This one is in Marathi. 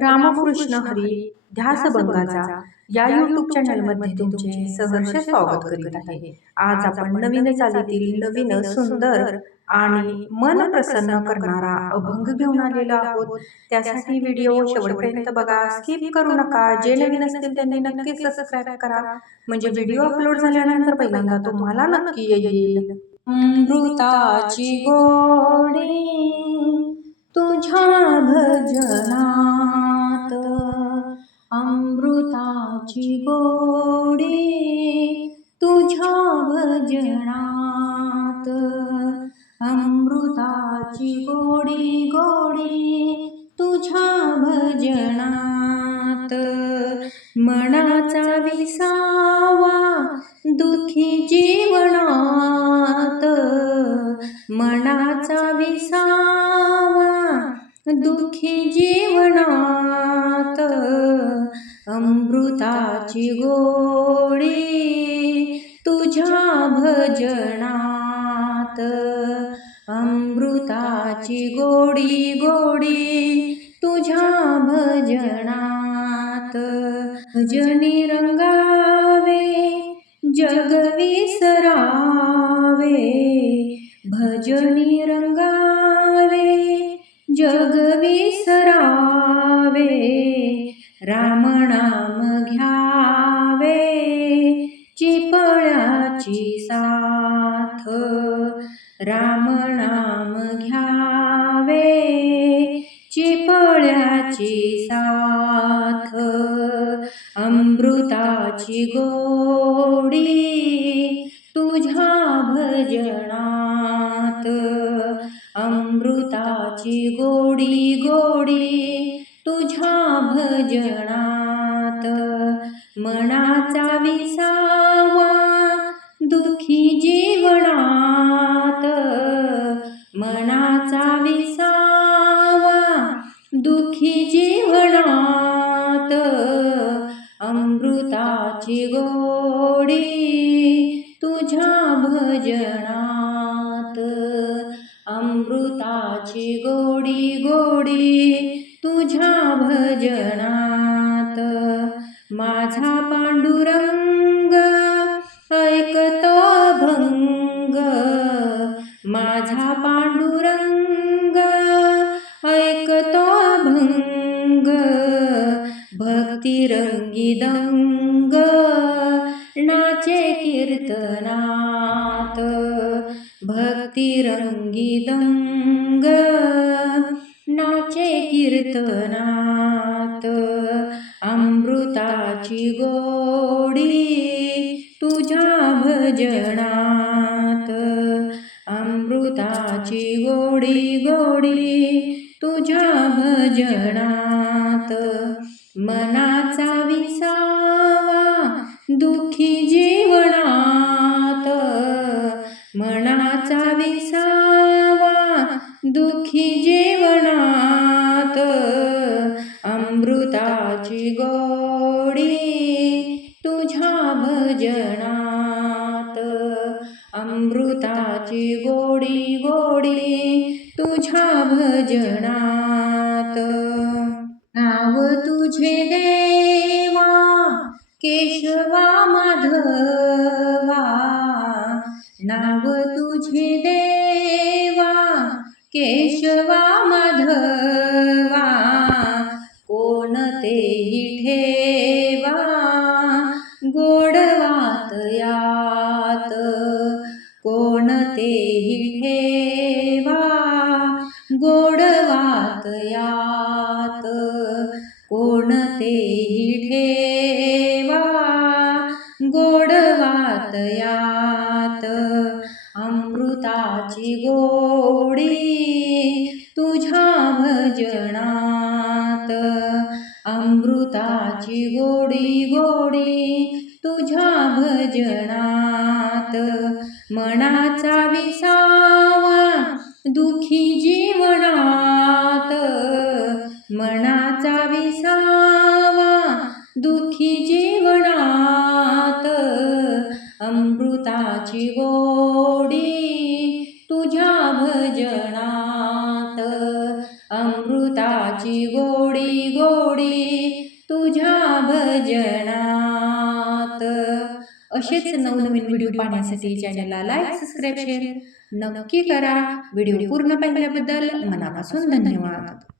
रामकृष्ण हरी ध्यासभंगाचा या यूट्यूब चॅनलमध्ये तुमचे सहर्ष स्वागत करीत आहे। आज आपण नवीन चालीतील नवीन सुंदर आणि मन प्रसन्न करणारा अभंग घेऊन आलेलो आहोत। त्यासाठी व्हिडिओ शेवटपर्यंत बघा, स्किप करू नका। जे नवीन असतील त्यांनी नक्की सबस्क्राईब करा, म्हणजे व्हिडिओ अपलोड झाल्यानंतर पहिल्यांदा तुम्हाला नक्की येईल। अमृताची गोडी तुझ्या भजनात, अमृताची गोडी तुझ्या भजनात, अमृताची गोडी गोडी तुझ्या भजनात। मनाचा विसावा दुखी जीवनात, मनाचा विसावा दुखी जीवनात, अमृताची गोडी तुझ्या भजनात, अमृताची गोडी गोडी तुझ्या भजनात। भजनी रंगावे जग विसरावे, भजनी रंगावे जग विसरावे, राम नाम घ्यावे चिपळ्याची साथ, राम नाम घ्यावे चिपळ्याची साथ, अमृताची गोडी तुझ्या भजनात, अमृताची गोडी गोडी तुझ्या भजनात। मनाचा विसावा दुखी जीवनात, मनाचा विसावा दुखी जीवनात, अमृताची गोडी तुझ्या भजनात, अमृताची गोडी गोडी तुझ्या भजनात। माझा पांडुरंग ऐकतो अभंग, माझा पांडुरंग ऐकतो अभंग, भक्ती रंगी दंग नाचे कीर्तनात, भक्ती रंगी दंग नाचे कीर्तनात, अमृताची गोडी तुझ्या भजनात, अमृताची गोडी गोडी तुझ्या भजनात। मनाचा विसावा दुखी जीवनात, मनाचा विसावा दुखी जीवनात, अमृताची गोडी तुझ्या भजनात, अमृताची गोडी गोडी तुझ्या भजनात। नाव तुझे देवा केशवा माधवा, नाव तुझे देवा केशवा माधवा, कोणतेही ठेवा गोडवात यात, कोणतेही ठेवा गोडवात यात, कोणतेही ठेवा गोडवात यात, अमृताची गोडी तुझ्या भजनात, अमृताची गोडी गोडी तुझ्या भजनात। मनाचा विसावा दुखी जीवनात, मनाचा विसावा दुखी जीवनात, अमृताची गोडी तुझ्या भजनात, अमृताची गोडी गोडी भजनात. असेच नवनवीन व्हिडिओ पाहण्यासाठी चॅनलला लाईक, सबस्क्राईब, शेअर नक्की करा. व्हिडिओ पूर्ण पाहिल्याबद्दल मनापासून धन्यवाद.